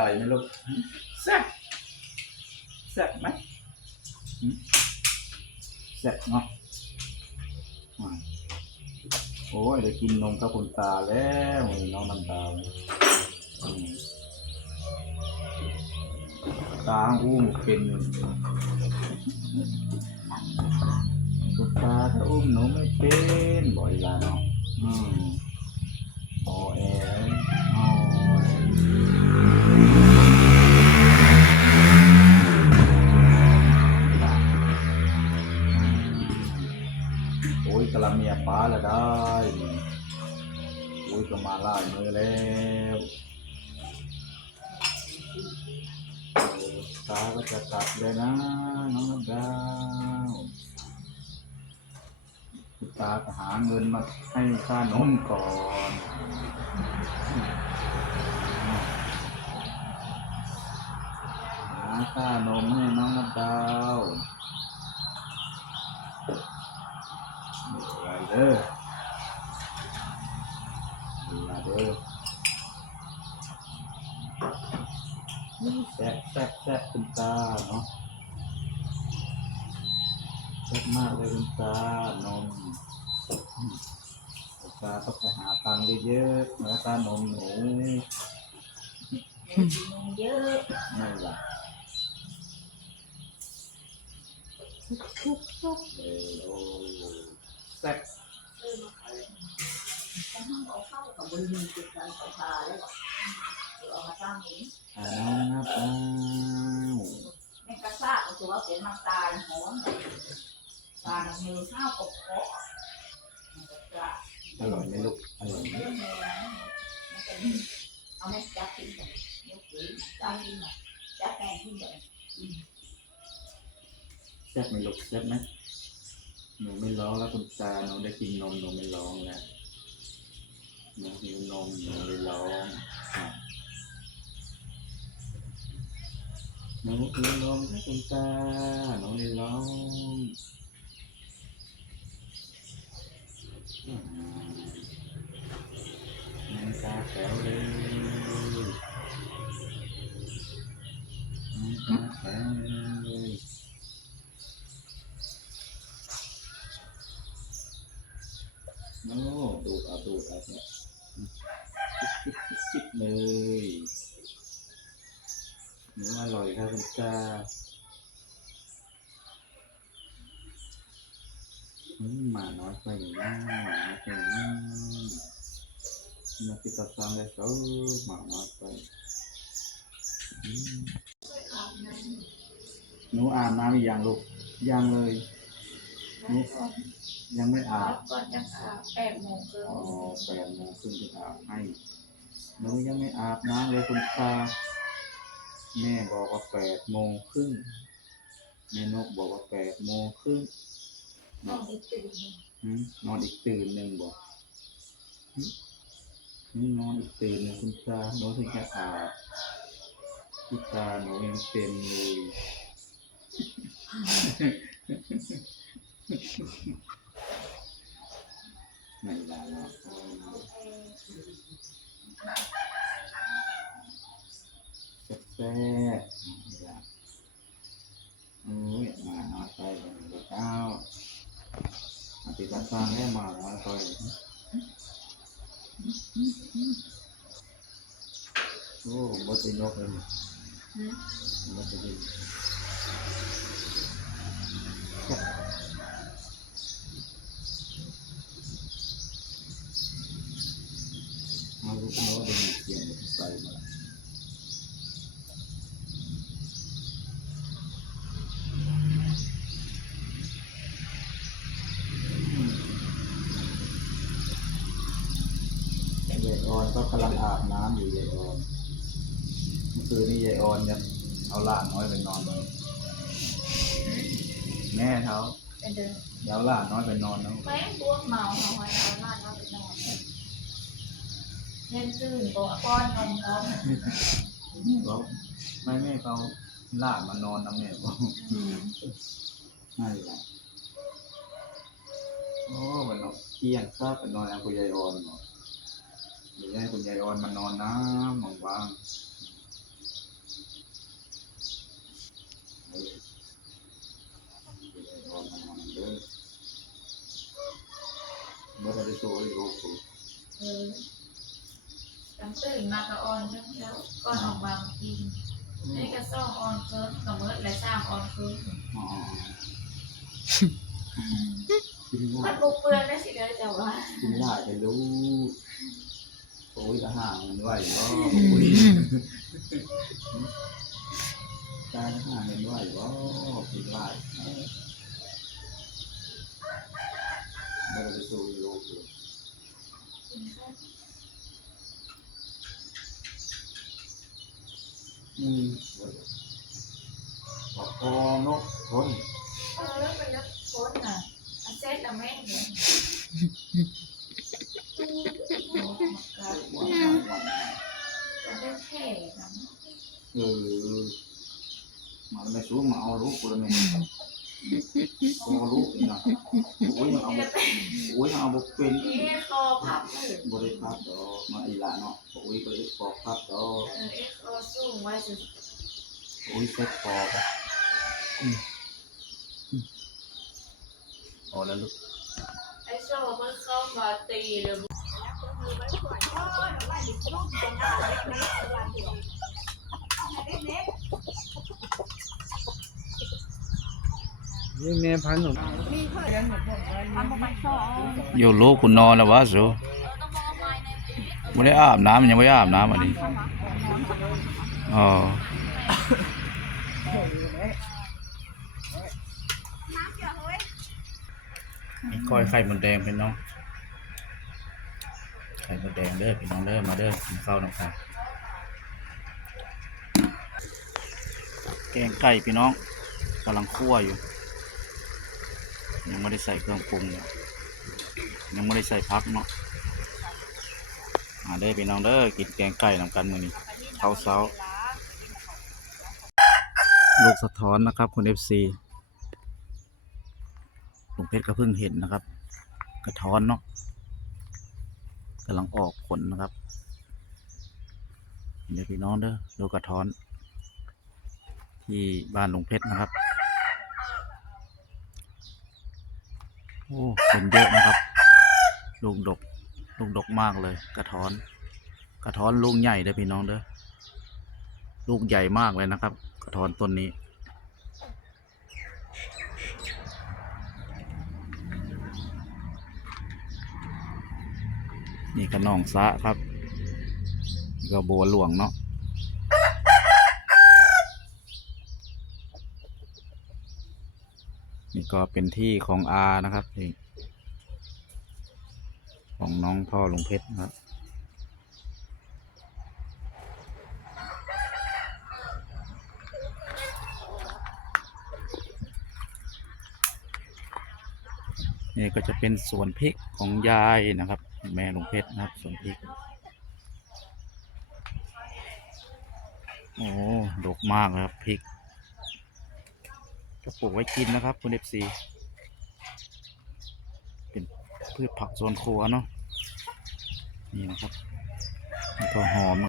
ร่อยไหมลูกแซ่บแซ่บไหมหืมแซ่บเนาะอ่าโอ้ยได้กินนมกับคุณตาแล้วนี่น้องน้ำตาลอืมตาอุ้มเป็นอยู่คุณตาถ้าอุ้มหนูไม่เป็นบ่อยละเนาะอืม ตาก็จะตัดเลยนะน้องดาวคุณตากหาเงินมาให้ค่านมก่อนหาค่านมให้น้องนับดาวอะไรเด้ออะไรเด้อแซ่บแซ่บแซ่บคุณ ตาเนาะแซ่บมากเลยคุณตานมคุณตาต้องไปหาตังค์เยอะๆแล้วตานมหนูเยอะไม่หลับทุกทุกเออโอ้แซ่บฉันต้องเอาเข้ากับบริเวณจุดการประทาแล้วเอามาตั้งนี้อ่าน้องนับอ้าว ในกระซ่าก็ถือว่าเป็นน้ำตาลหอมตาลมือข้าวกบกาะอร่อยไหมลูกอร่อยไหมเลืองเมย์มันเอาแม่จับทิ้งไปยกถือจับทิ้งไปจับแกงทิ้งไปแซ่บไหมลูกแซ่บไหมหนูไม่ร้องแล้วคุณตาหนูได้กินนมหนูไม่ร้องแล้วหนูหิวนมหนูไม่ร้องอะหนูไม่ร้อง อ่าน้ำตาแถวเลยน้ำตาแถวเลยโอ้ดูดเหนูอร่อยครับคุณตาอืมหมาน้อยไปอย่างนี้หมาน้อยไปอย่างนี้มาติดตามเลยเขาหมาน้อยไปอืมหนูอาบน้ำหรือยังลูกยังเลยหนูยังไม่อาบก่อนจะอาบแปดโมงครึ่งอ๋อแปดโมงครึ่งจะอาบให้หนูยังไม่อาบน้ำเลยคุณตา แม่บอกว่าแปดโมงครึ่งแม่นกบอกว่าแปดโมงครึ่งน้องอีกตื่นหืมนอนอีกตื่นหนึ่งบอกหืมนี่นอนอีกตื่นหนึ่งคุณตาหนูถึงจะอาบคุณตาหนูยังเต็มเลยไม่ได้หรอก แซ่บๆโอ้ยมาหน่อยไปเลยเจ้าอธิษฐานสร้างให้มาหน่อยไปโอ้บดนกเลยบดดิเอาลูกน้องเป็นเสียงใส่มา ยาย ออนก็กำลังอาบน้ำอยู่ยายออนเมื่อคืนนี้ยายออนเนี่ยเอาหลานน้อยไปนอนเลยแม่เขาเป็นเดินเดี๋ยวหลานน้อยไปนอนแล้ว แม่บวกเมาเอาไว้เอาหน้าน้องไปนอนเล่นตื่นตัวป้อนนมเขาบอกไม่แม่เขาหลานมานอนนะแม่บอกอืมนั่นแหละโอ้มันนอนเที่ยงก็ไปนอนเอาคุณยายออนเนาะ เดี๋ยวให้คุณยายออนมานอนนะมองว่างเมื่อไรโซ่เลยโอ้สึกตั้งตื่นมากระออนจังแล้วก่อนออกบางกินได้กระซ่องออนเคิร์ฟกับเมื่อไรสร้างออนเคิร์ฟอ๋อมันบุกเปลือนได้สิเลยจ้าว่าไม่ได้ไปรู้ ไหวบ่โอ้ยการทหารมันไหวบ่กินได้ไม่ได้ไปสู้โลกเลยอืมบอกพอนกคนเออแล้วเป็นแล้วโค้ดน่ะอาเซ็ตละแม่งเนี่ยโอ้มากา วันวันวัน จะ ได้แค่นะเออมาไม่สู้มาเอาลูกกูแล้วไม่เอาลูกนี่นะโอ้ยมันเอาบ่โอ้ยมันเอาบุกเป็นนี่คอพับเลยบริภาพดอกมาอีหละเนาะโอ้ยบริภาพภาพดอกเออเอ็กโคสูงไว้สุดโอ้ยเซ็ตปอกอะอืมอืมพอแล้วลูก ไอ้โซ่มันเข้ามาตีเลย นี่แม่พันธุ์ของโยลูกคุณนอนแล้ววะสูไม่ได้อาบน้ำยังไม่ได้อาบน้ำอันนี้อ๋อก้อยไข่มดแดงเป็นน้อง ไข่มดแดงเด้อพี่น้องเด้อมาเด้อกินข้าวน้ำค่ะแกงไก่พี่น้องกำลังคั่วอยู่ยังไม่ได้ใส่เครื่องปรุงเลยยังไม่ได้ใส่พักเนาะมาเด้อพี่น้องเด้อกินแกงไก่นำกันมือนี้เช้าเช้าลูกสะท้อนนะครับคุณเอฟซีลุงเพชรก็เพิ่งเห็นนะครับ กระท้อนเนาะ กำลังออกผลนะครับ เดี๋ยวพี่น้องเด้อดูกระท้อน ที่บ้านหลุงเพชรนะครับ โอ้เป็นเยอะนะครับ ลูกดก ลูกดกมากเลย กระท้อน กระท้อนลูกใหญ่เด้อพี่น้องเด้อ ลูกใหญ่มากเลยนะครับ กระท้อนต้นนี้ นี่กระนองซะครับก็บัวหลวงเนาะนี่ก็เป็นที่ของอานะครับนี่ของน้องพ่อลุงเพชรนะครับนี่ก็จะเป็นสวนพริกของยายนะครับ แม่ลุงเพชรนะครับสวนพริก โอ้ดกมากนะครับพริก ก็ปลูกไว้กินนะครับ คุณเอฟซีเป็นพืชผักสวนครัวเนาะนี่นะครับแล้วก็หอม